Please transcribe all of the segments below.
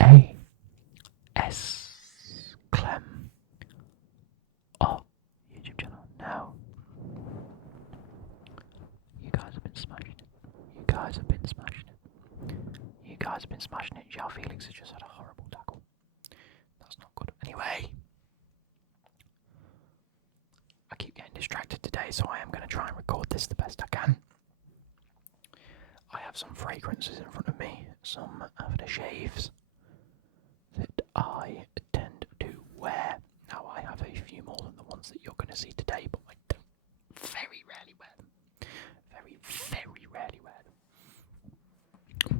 A S Clem O YouTube channel. Now, you guys have been smashing it. You guys have been smashing it. You guys have been smashing it. João Felix has just had a horrible tackle. That's not good. Anyway, I keep getting distracted today, so I am going to try and record this the best I can. I have some fragrances in front of me, some aftershaves that I tend to wear. Now, I have a few more than the ones that you're going to see today, but I don't very rarely wear them. Very, very rarely wear them.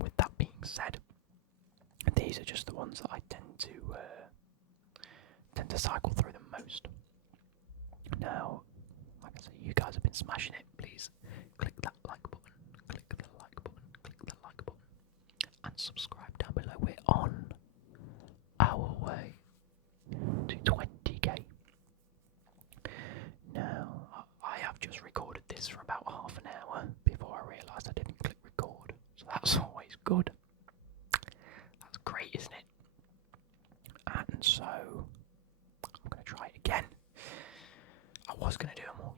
With that being said, these are just the ones that I tend to cycle through the most. Now, like I say, you guys have been smashing it. Please click that like button, click the like button, click the like button, and subscribe down below. We're on our way to 20k. Now, I have just recorded this for about half an hour before I realised I didn't click record, so that's always good. That's great, isn't it? And so, I'm going to try it again. I was going to do a more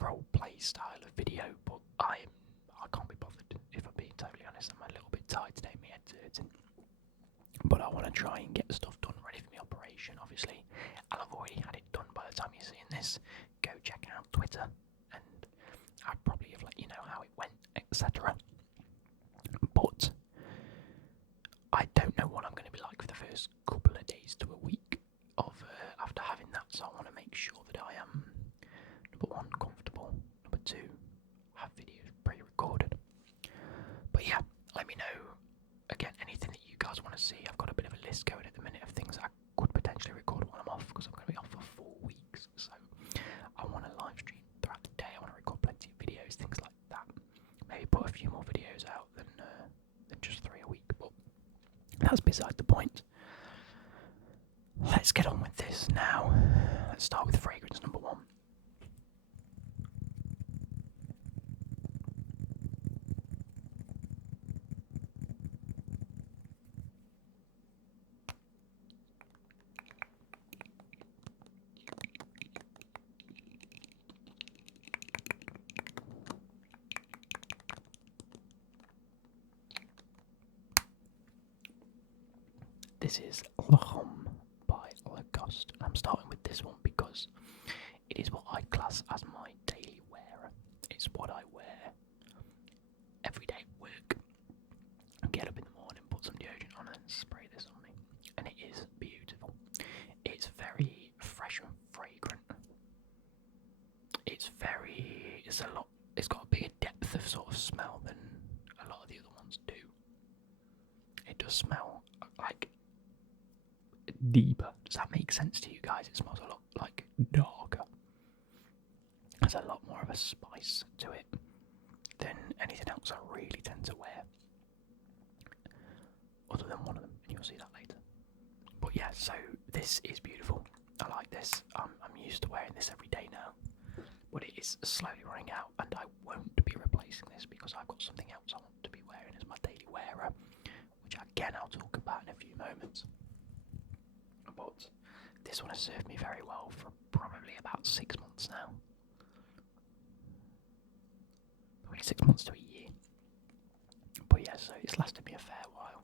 role play style of video, but I can't be bothered, if I'm being totally honest. I'm a little bit tired today, my head's hurting. But I want to try and get stuff done ready for my operation, obviously. And I've already had it done by the time you're seeing this. Go check out Twitter, and I'd probably have let you know how it went, etc. But I don't know what I'm going to be like for the first couple of days to a week of after having that, so I want to make sure that I am, number one, comfortable, number two, have videos pre-recorded. But yeah, let me know, again, anything that you guys want to see. I've got a bit of a list going at the minute of things that I could potentially record when I'm off, because I'm going to be off for 4 weeks, so I want to live stream throughout the day. I want to record plenty of videos, things like that. Maybe put a few more videos out than just 3 a week, but that's beside the point. Let's get on with this now. Let's start with fragrance number 1. This is Le Homme by Lacoste. I'm starting with this one because it is what I class as my daily wear. It's what I wear every day at work. Get up in the morning, put some deodorant on and spray this on me. And it is beautiful. It's very fresh and fragrant. It's got a bigger depth of sort of smell than a lot of the other ones do. It does smell like deeper. Does that make sense to you guys? It smells a lot like darker. There's a lot more of a spice to it than anything else I really tend to wear, other than one of them, and you'll see that later. But yeah, so this is beautiful. I like this. I'm used to wearing this every day now, but it is slowly running out, and I won't be replacing this because I've got something else I want to be wearing as my daily wearer, which again I'll talk about in a few moments. But this one has served me very well for probably about 6 months now. Probably 6 months to a year. But yeah, so it's lasted me a fair while.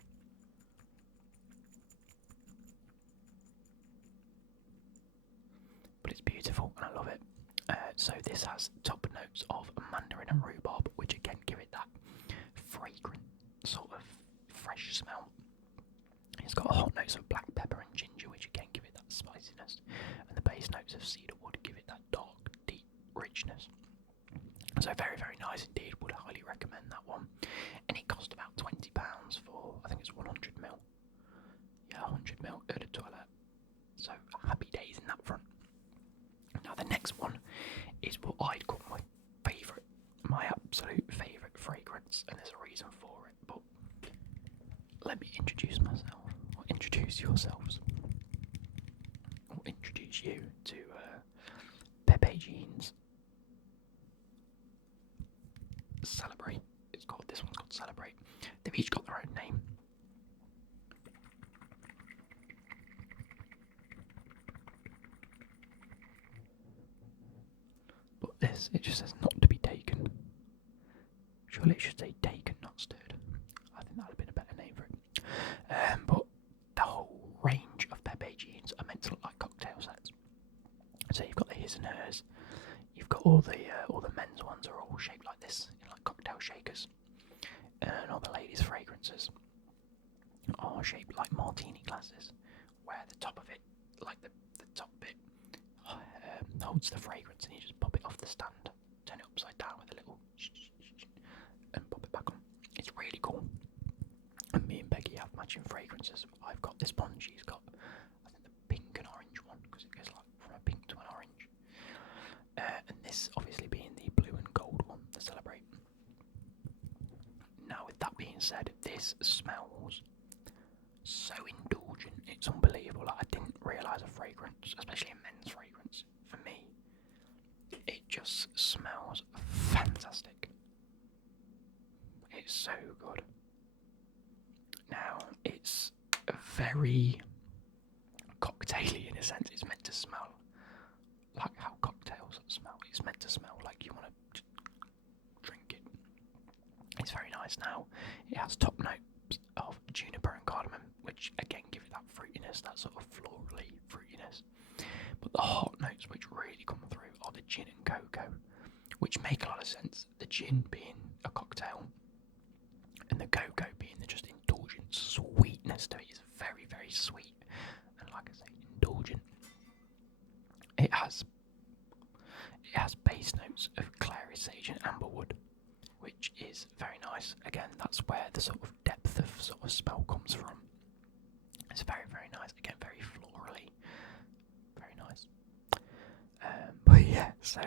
But it's beautiful and I love it. So this has top notes of mandarin and rhubarb, which again give it that fragrant sort of fresh smell. It's got hot notes of black pepper and ginger, which again give it that spiciness, and the base notes of cedar wood give it that dark, deep richness. So very, very nice indeed. Would highly recommend that one. And it cost about £20 for, I think it's 100ml. Yeah, 100ml eau de toilette. So happy days in that front. Now the next one is what I'd call my absolute favourite fragrance, and there's a reason for it. But let me introduce myself, or introduce yourselves, or introduce you to Pepe Jeans Celebrate. This one's called Celebrate. They've each got their own name. this? It just says not to be taken. Surely it should say taken, not stirred. I think that would have been a better name for it. But the whole range of Pepe jeans are meant to look like cocktail sets. So you've got the his and hers. You've got all the men's ones are all shaped like this, like cocktail shakers, and all the ladies' fragrances are shaped like martini glasses, where the top of it, like the top bit, holds the fragrance, and you just pop it off the stand, turn it upside down with a little and pop it back on. It's really cool. And me and Becky have matching fragrances. I've got this one, she's got, I think, the pink and orange one, because it goes like from a pink to an orange. And this obviously being the blue and gold one to celebrate. Now, with that being said, this smells so indulgent, it's unbelievable. Like, I didn't realise a fragrance, especially a men's fragrance, for me, it just smells fantastic. It's so good. Now, it's very cocktaily in a sense. It's meant to smell like how cocktails smell. It's meant to smell like you want to drink it. It's very nice. Now, it has top notes of juniper and cardamom, which again give it that fruitiness, that sort of florally fruitiness. But the hot notes which really come through are the gin and cocoa, which make a lot of sense. The gin being a cocktail, and the cocoa being the just indulgent sweetness to it is very, very sweet, and like I say, indulgent. It has base notes of clary sage and amberwood, which is very nice. Again, that's where the sort of depth of sort of smell comes from. It's very, very nice. Again, very florally, very nice. But yeah, so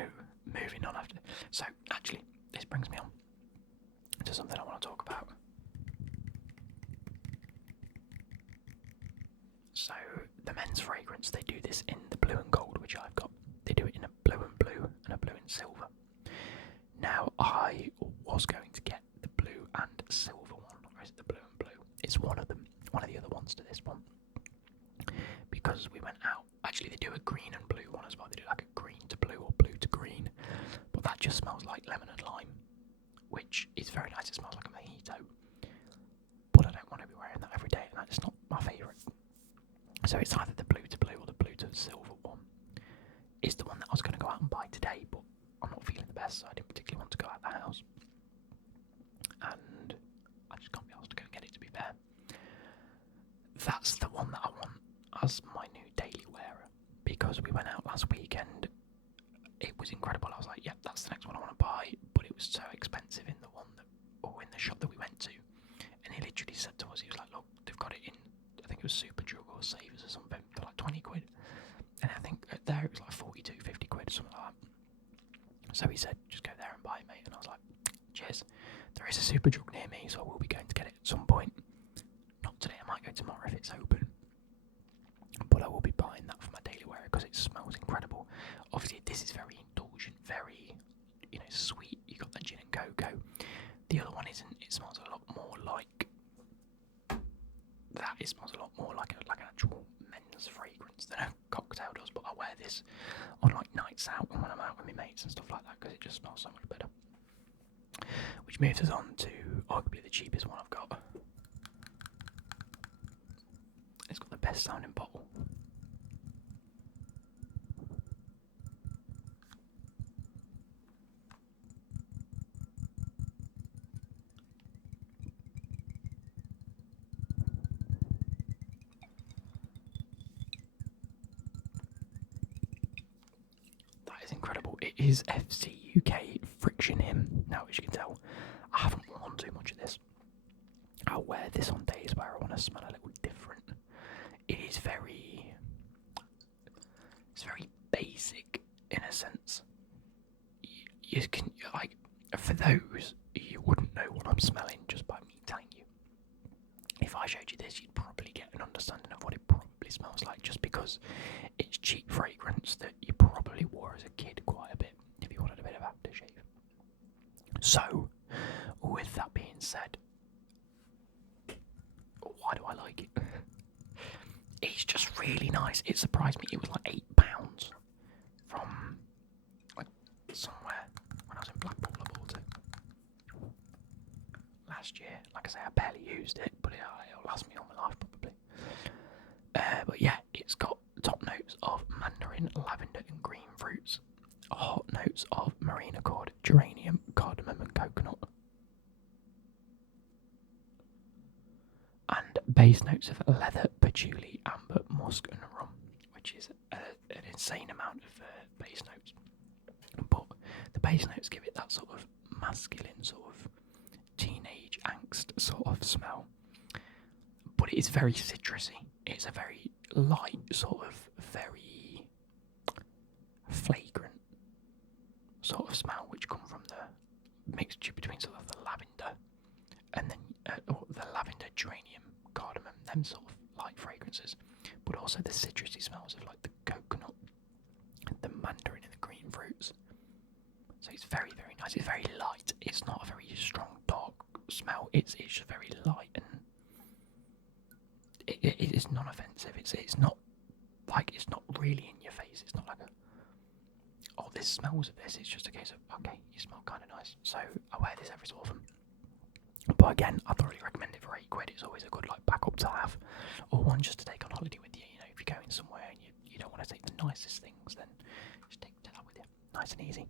moving on after. So actually, this brings me on to something I want to talk about. So the men's fragrance, they do this in the blue and gold, which I've got. They do it in a blue and blue and a blue and silver. Now, I was going to get the blue and silver one, or is it the blue and blue? It's one of them, one of the other ones to this one. Because we went out, actually they do a green and blue one as well. They do like a green to blue or blue to green. But that just smells like lemon and lime, which is very nice. It smells like a mojito. But I don't want to be wearing that every day, and that's not my favourite. So it's either the blue to blue or the blue to silver one. Is the one that I was going to go out and buy today, but I'm not feeling the best, so I didn't particularly want to go out of the house. And I just can't be asked to go and get it, to be fair. That's the one that I want as my new daily wearer, because we went out last weekend. It was incredible. I was like, yep, that's the next one I want to buy, but it was so expensive in the one that, or in the shop that we went to. And he literally said to us, he was like, look, they've got it in, I think it was Superdrug or Savers or something, for like 20 quid. And I think there it was like 42, 50 quid, something like that. So he said, just go there and buy it, mate. And I was like, cheers. There is a Superdrug near me, so I will be going to get it at some point. Not today, I might go tomorrow if it's open. But I will be buying that for my daily wear because it smells incredible. Obviously, this is very indulgent, very, sweet. You got the gin and cocoa. The other one isn't. It smells a lot more like that. It smells a lot more like an actual men's fragrance than a cocktail does. But I wear this on like nights out and when I'm out with my mates and stuff like that because it just smells so much better. Which moves us on to arguably the cheapest one I've got. It's got the best sounding bottle. That is incredible. It is FC UK Friction Him. Now, as you can tell, I haven't worn too much of this. I'll wear this on days where I want to smell a little different. It is it's very basic in a sense. You can, like, for those, you wouldn't know what I'm smelling just by me telling you. If I showed you this, you'd probably get an understanding of what it probably smells like, just because it's cheap fragrance that you probably wore as a kid quite a bit if you wanted a bit of aftershave. So, with that being said, why do I like it? It's just really nice. It surprised me. It was like £8 from like somewhere. like I say, I barely used it, but it'll last me all my life probably. But yeah, it's got top notes of mandarin, lavender, and green fruits. Hot notes of marine accord, geranium, cardamom, and coconut. And base notes of leather, patchouli, amber, musk, and rum, which is an insane amount of base notes. But the base notes give it that sort of masculine, sort of teenage angst sort of smell. But it is very citrusy. It's a very light, sort of very flagrant sort of smell, which comes from the mixture between sort of the lavender and then the lavender, geranium, cardamom, them sort of light fragrances, but also the citrusy smells of like the coconut, the mandarin, and the green fruits. So it's very, very nice. It's very light. It's not a very strong, dark smell. It's just very light, and it is non-offensive. It's not like, it's not really in your face. It's not like oh, this smells of this. It's just a case of, okay, you smell kind of nice, so I wear this every so often. But again, I thoroughly recommend it for £8. It's always a good like backup to have, or one just to take on holiday with you. You know, if you're going somewhere and you don't want to take the nicest things, then just take that with you, nice and easy.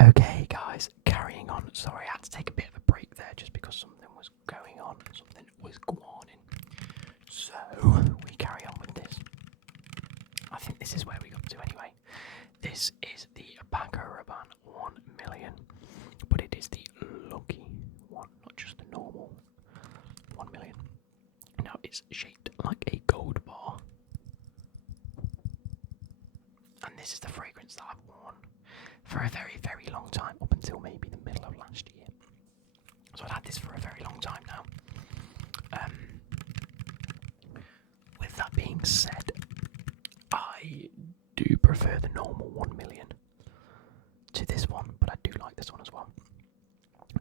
Okay, guys, carrying on. Sorry, I had to take a bit of a break there just because something was going on, something was going. So we carry on with this. I think this is where we got to anyway. This is the Paco Rabanne 1 million, but it is the lucky one, not just the normal 1 million. Now it's shaped like a gold bar, and this is the fragrance that I've worn for a very, very long time, up until maybe the middle of last year. So I've had this for a very long time now. With that being said, I do prefer the normal 1 million to this one, but I do like this one as well.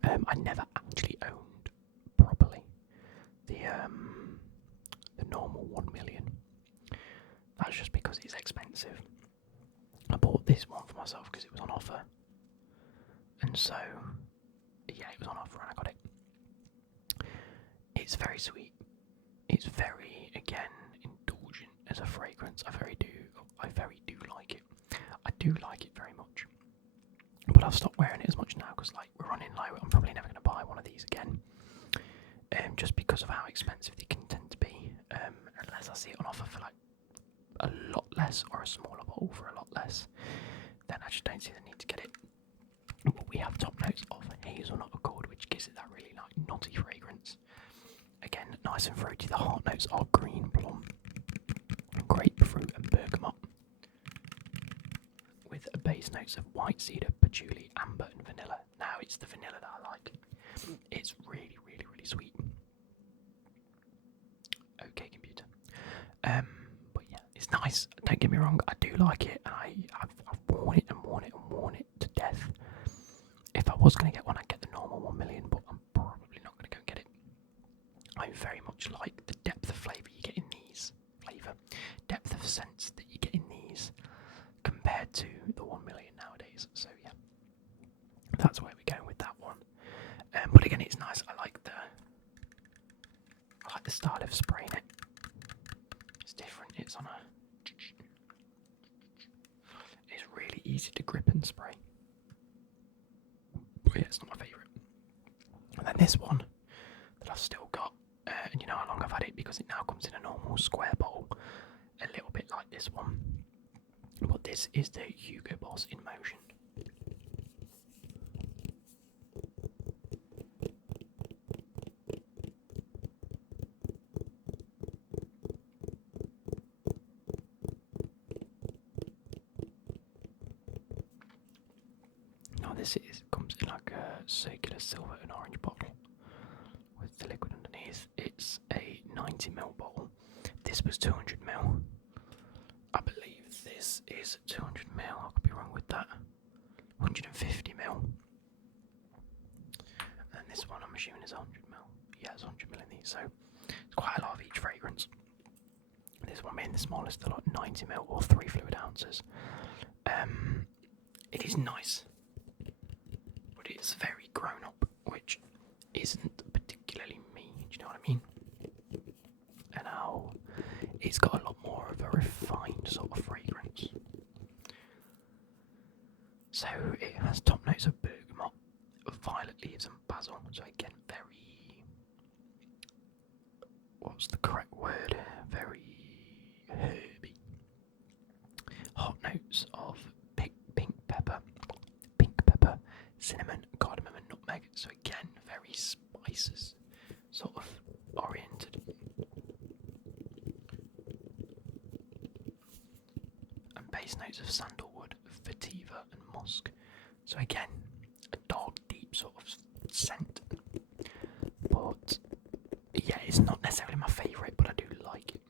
I never actually owned properly the normal 1 million. That's just because it's expensive. I bought this one for myself because it was on offer, and so yeah, it was on offer and I got it. It's very sweet. It's very, again, indulgent as a fragrance. I very do like it. I do like it very much. But I've stopped wearing it as much now because like we're running low. I'm probably never going to buy one of these again, just because of how expensive they can tend to be. Unless I see it on offer for like a lot less, or a smaller bottle for a lot less, then I just don't see the need to get it. But we have top notes of hazelnut accord, which gives it that really like nutty fragrance. Again, nice and fruity. The heart notes are green plum, grapefruit, and bergamot, with base notes of white cedar, patchouli, amber, and vanilla. Now it's the vanilla that I like. It's really, really, really sweet. Okay, computer. But yeah, it's nice. Don't get me wrong. I do like it, and I've worn it and worn it and worn it to death. If I was going to get one, I'd get the normal 1 million, but I'm probably not going to go and get it. I very much like the depth of flavour you get in these. Depth of scents that you get in these compared to the 1 million nowadays. So yeah, that's where we're going with that one. But again, it's nice. I like the style of spraying it. It's different. It's on a. It's really easy to grip and spray. But yeah, it's not my favourite. And then this one that I've still got, and you know how long I've had it because it now comes in a normal square bottle, a little bit like this one. But this is the Hugo Boss in Motion. Now this comes in like a circular silver and orange bottle with the liquid underneath. It's a 90ml bottle. This was 200ml. I believe this is 200ml. I could be wrong with that. 150ml. And this one I'm assuming is 100ml. Yeah, it's 100ml in these, so it's quite a lot of each fragrance. This one being the smallest, they're like 90ml or 3 fluid ounces. It is nice, but it's very grown up, which isn't particularly you know what I mean? And now it's got a lot more of a refined sort of fragrance. So it has top notes of bergamot, violet leaves and basil. So again, very... what's the correct word? Very herby. Hot notes of pink pepper, cinnamon, cardamom and nutmeg. So again, very spices sort of oriented. And base notes of sandalwood, vetiver and musk. So again, a dark, deep sort of scent. But yeah, it's not necessarily my favourite, but I do like it.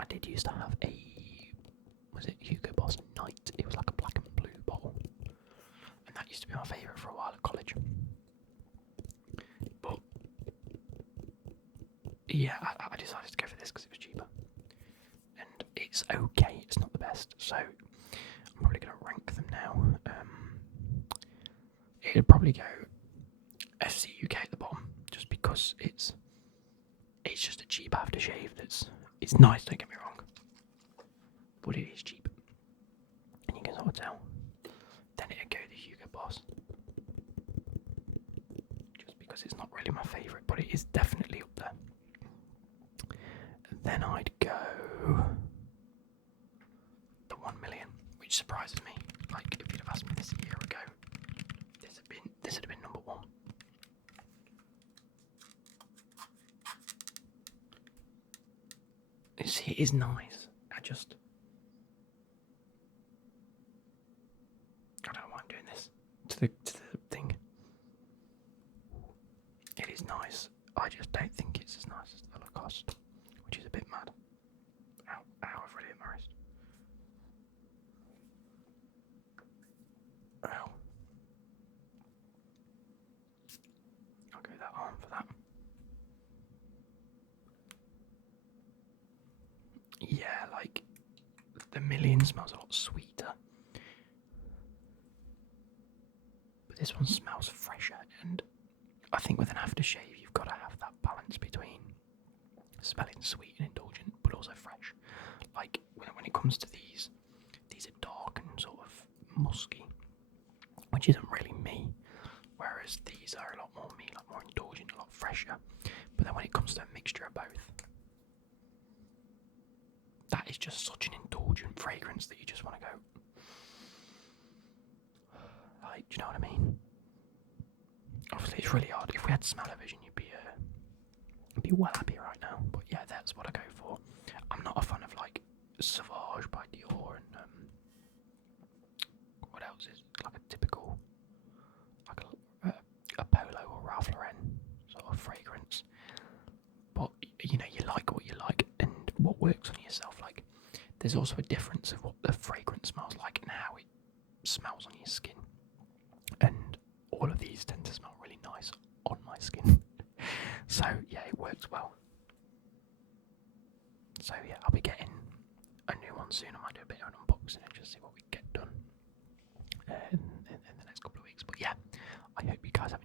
I did used to have a, was it Hugo Boss Night? It was like a black and blue bottle. And that used to be my favourite for a while at college. But yeah, I decided to go for this because it was cheaper. And it's okay, it's not the best. So I'm probably going to rank them now. It'd probably go FC UK at the bottom, just because it's just a cheap aftershave it's nice, don't get me wrong, but it is cheap, and you can sort of tell. Then it'd go the Hugo Boss, just because it's not really my favourite, but it is definitely up there. Then I'd go the 1 million, which surprises me. Like, if you'd have asked me this a year ago, this would have been number one. You see, it is nice. I don't know why I'm doing this to the thing. It is nice. I just don't think it's as nice as the Lacoste, which is a bit mad. Ow, I've really hit my wrist. Ow. I'll go that arm for that. Yeah, like, the Million smells a lot sweeter. But this one smells fresher, and I think with an aftershave you've got to have that balance between smelling sweet and indulgent, but also fresh. Like, when it comes to these are dark and sort of musky, which isn't really me, whereas these are a lot more me, like more indulgent, a lot fresher. But then when it comes to a mixture of both, that is just such an indulgent fragrance that you just want to go, like, do you know what I mean? Obviously it's really hard. If we had smell-o-vision, you'd be well happy right now. But yeah, that's what I go for. I'm not a fan of like Sauvage by Dior and what else is like a typical, like a Polo or Ralph Lauren sort of fragrance. But you know, you like what you like and what works on yourself. Like, there's also a difference of what the fragrance smells like and how it smells on your skin. And all of these tend to smell really nice on my skin. So yeah, it works well. So yeah, I'll be getting a new one soon. I might do a bit of an unboxing and just see what we get done in the next couple of weeks. But yeah, I hope you guys have